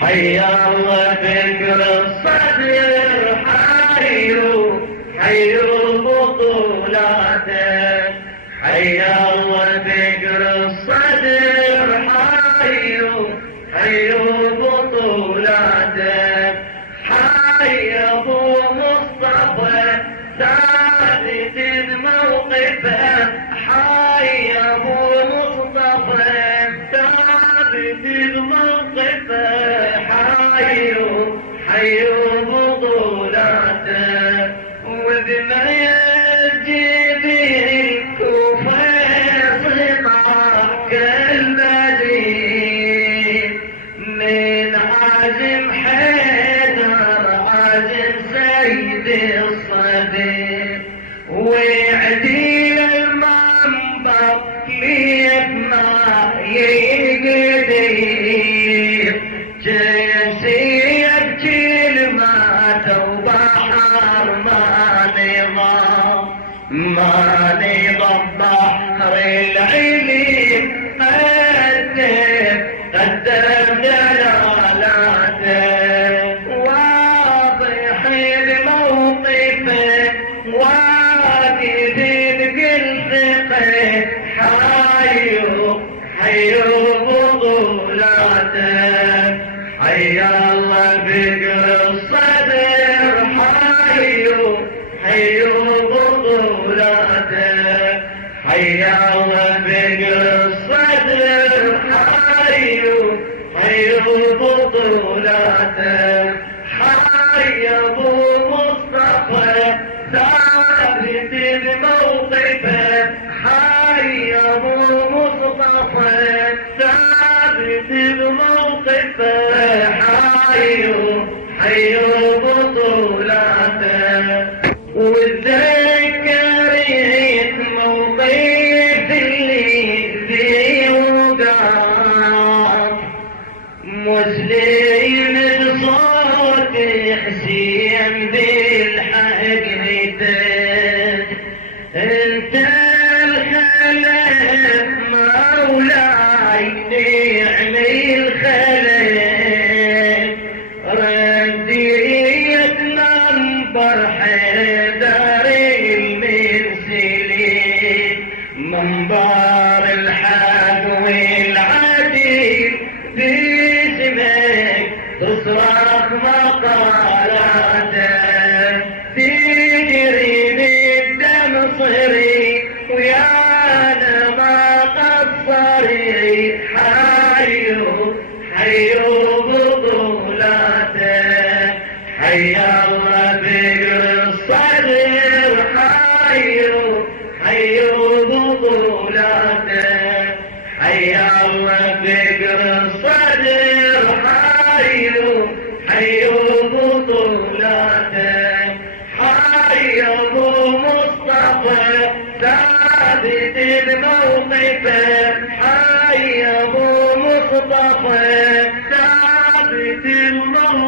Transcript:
حي الله فكر الصدر حي بطولاته، حي الله فكر الصدر حي بطولاته، حي ابو مصطفى ثابت موقفه، حي ابو مصطفى ثابت موقفه، حي بطولاته، وبما يجيب وفيصل كالمدين من عزم حيدر عزم سيد الصديق، وعديل المنبر ليك ما يقدر، جيسي يبكي المات وبحر ما نظام بحر العلم قدم جلالاته، واضح الموقف واقف بقلبه، حي بطولاته، حي الله فكر الصدر حي بطولاته، حي الله فكر الصدر حي بطولاته، حي ابو مصطفى ثابت بموقفه، حي ابو مصطفى ثابت بموقفه، حي بطولاته، وتذكرت موقف اللي فيه وقع مسلم صوت حسين بالحقيقة، انت الخلف مولاي نعم الخلف، رديت منبر حيدر المرسلين، منبر الحق والعدل باسمك تصرخ مقالاته، تجري بالدم صري ويانا ما قصري، حي بطولاته، حي الله فكر الصدر حي بطولاته، حي الله فكر الصدر حي بطولاته، حي ابو مصطفى ثابت بموقفه، حي ابو مصطفى ثابت الموقف.